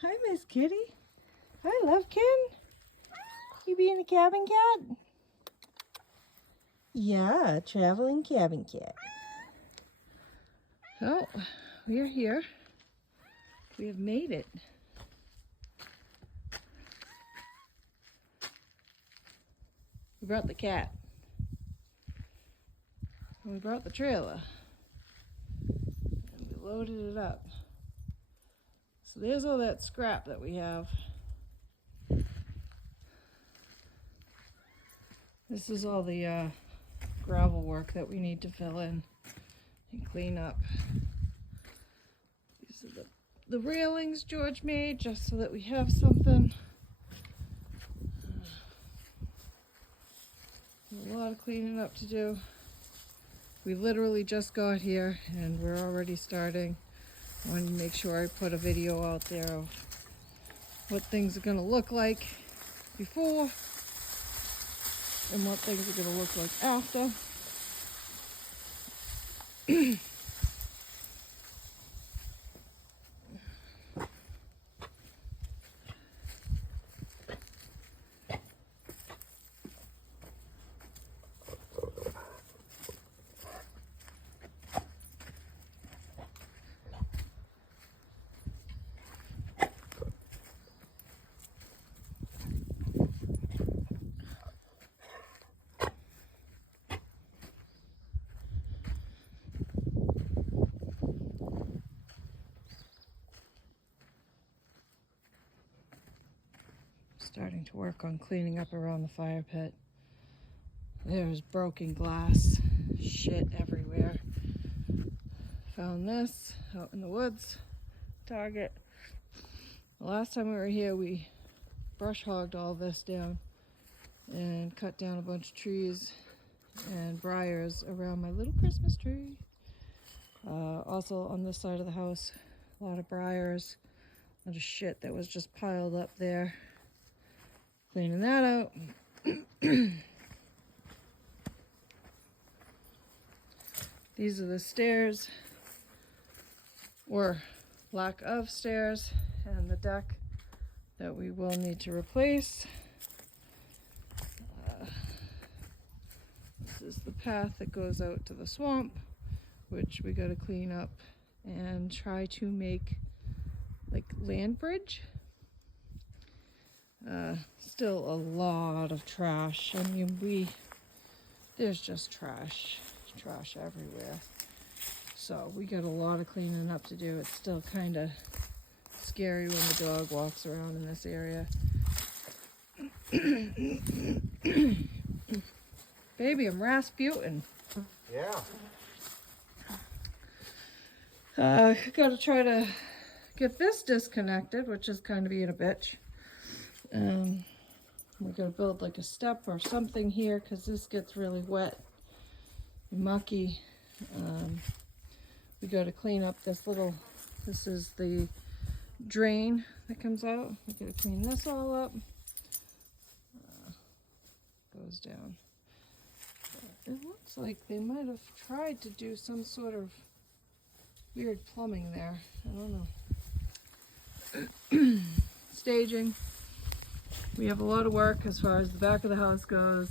Hi, Miss Kitty. Hi, Lovekin. You being a cabin cat? Yeah, traveling cabin cat. Oh, we're here. We have made it. We brought the cat. And we brought the trailer. And we loaded it up. So there's all that scrap that we have. This is all the gravel work that we need to fill in and clean up. These are the railings George made just so that we have something. A lot of cleaning up to do. We literally just got here and we're already starting. I wanted to make sure I put a video out there of what things are going to look like before and what things are going to look like after. Starting to work on cleaning up around the fire pit. There's broken glass, shit everywhere. Found this out in the woods, Target. The last time we were here, we brush hogged all this down and cut down a bunch of trees and briars around my little Christmas tree. Also on this side of the house, a lot of briars, a lot of shit that was just piled up there. Cleaning that out. These are the stairs, or lack of stairs, and the deck that we will need to replace. This is the path that goes out to the swamp, which we got to clean up and try to make like land bridge. Still a lot of trash. I mean, there's just trash everywhere. So we got a lot of cleaning up to do. It's still kind of scary when the dog walks around in this area. Baby, I'm Rasputin. Yeah. Gotta try to get this disconnected, which is kind of being a bitch. We're gonna build like a step or something here because this gets really wet and mucky. We gotta clean up this is the drain that comes out. We gotta clean this all up. Goes down. It looks like they might have tried to do some sort of weird plumbing there. I don't know. Staging. We have a lot of work as far as the back of the house goes.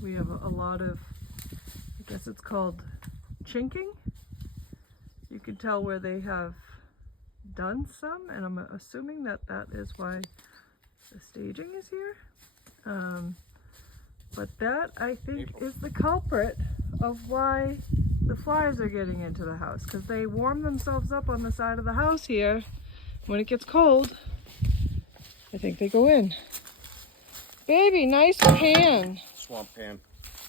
We have a lot of, I guess it's called chinking. You can tell where they have done some, and I'm assuming that is why the staging is here. But that, I think, is the culprit of why the flies are getting into the house, because they warm themselves up on the side of the house here. When it gets cold, I think they go in. Baby, nice pan. Swamp pan.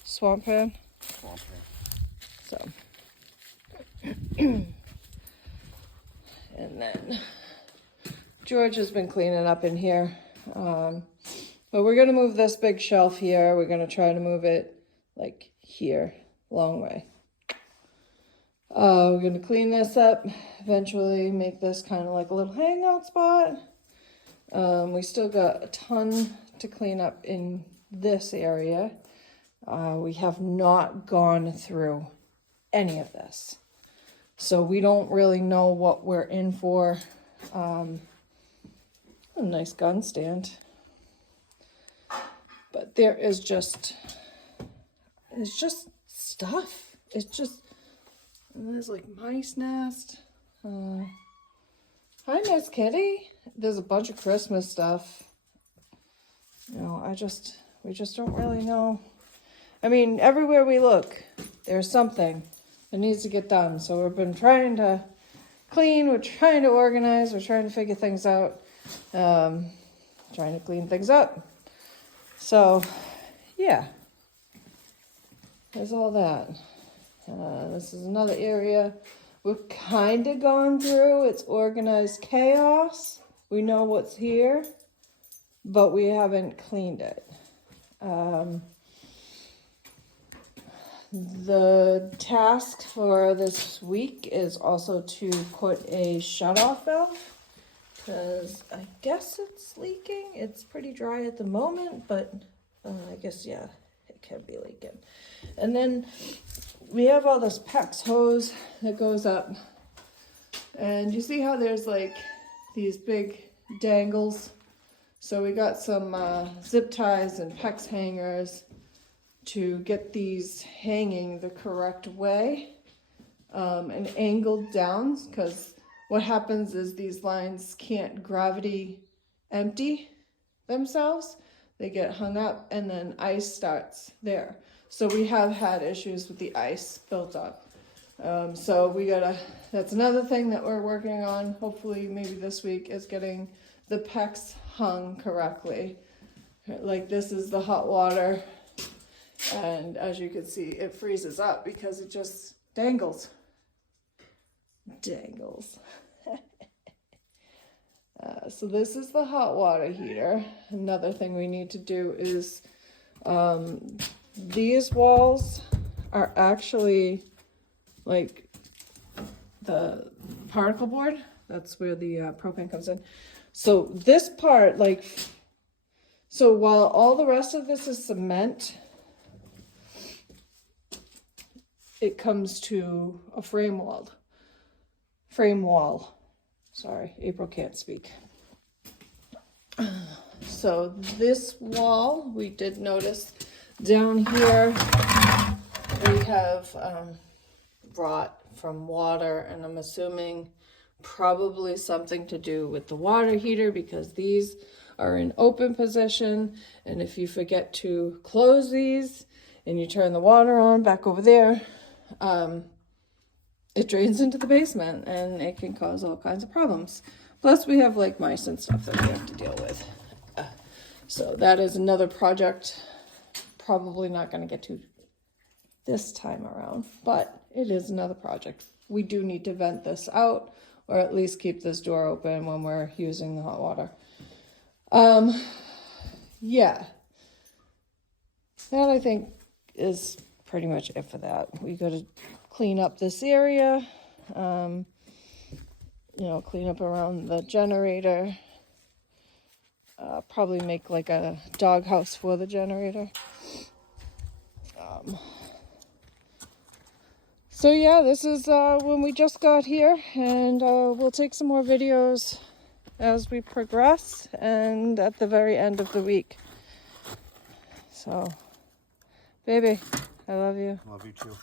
Swamp pan? Swamp pan. So. And then George has been cleaning up in here. But we're going to move this big shelf here. We're going to try to move it like here, long way. We're going to clean this up, eventually make this kind of like a little hangout spot. We still got a ton to clean up in this area. We have not gone through any of this. So we don't really know what we're in for. A nice gun stand. But there is just, it's just stuff. It's just, and there's like mice nest. Hi, Miss Kitty. There's a bunch of Christmas stuff. You know, we just don't really know. I mean, everywhere we look, there's something that needs to get done. So we've been trying to clean, we're trying to organize, we're trying to figure things out, trying to clean things up. So, yeah, there's all that. This is another area we've kind of gone through. It's organized chaos. We know what's here, but we haven't cleaned it. The task for this week is also to put a shutoff valve, because I guess it's leaking. It's pretty dry at the moment, but I guess, yeah, it can be leaking. And then we have all this PEX hose that goes up, and you see how there's like these big dangles? So we got some zip ties and PEX hangers to get these hanging the correct way and angled down, because what happens is these lines can't gravity empty themselves. They get hung up and then ice starts there. So we have had issues with the ice built up. So we gotta, that's another thing that we're working on, hopefully maybe this week, is getting the PEX hung correctly. Like this is the hot water, and as you can see, it freezes up because it just dangles. So this is the hot water heater. Another thing we need to do is these walls are actually like the particle board. That's where the propane comes in. So this part, like, so while all the rest of this is cement, it comes to a frame wall. Sorry, April can't speak. So this wall, we did notice down here, we have rot from water, and I'm assuming probably something to do with the water heater, because these are in open position, and if you forget to close these and you turn the water on back over there, it drains into the basement and it can cause all kinds of problems. Plus we have like mice and stuff that we have to deal with. So that is another project, probably not going to get to this time around, but it is another project. We do need to vent this out, or at least keep this door open when we're using the hot water. Yeah, that I think is pretty much it for that. We got to clean up this area, you know, clean up around the generator, probably make like a dog house for the generator. So yeah, this is when we just got here, and we'll take some more videos as we progress and at the very end of the week. So, baby, I love you. Love you too.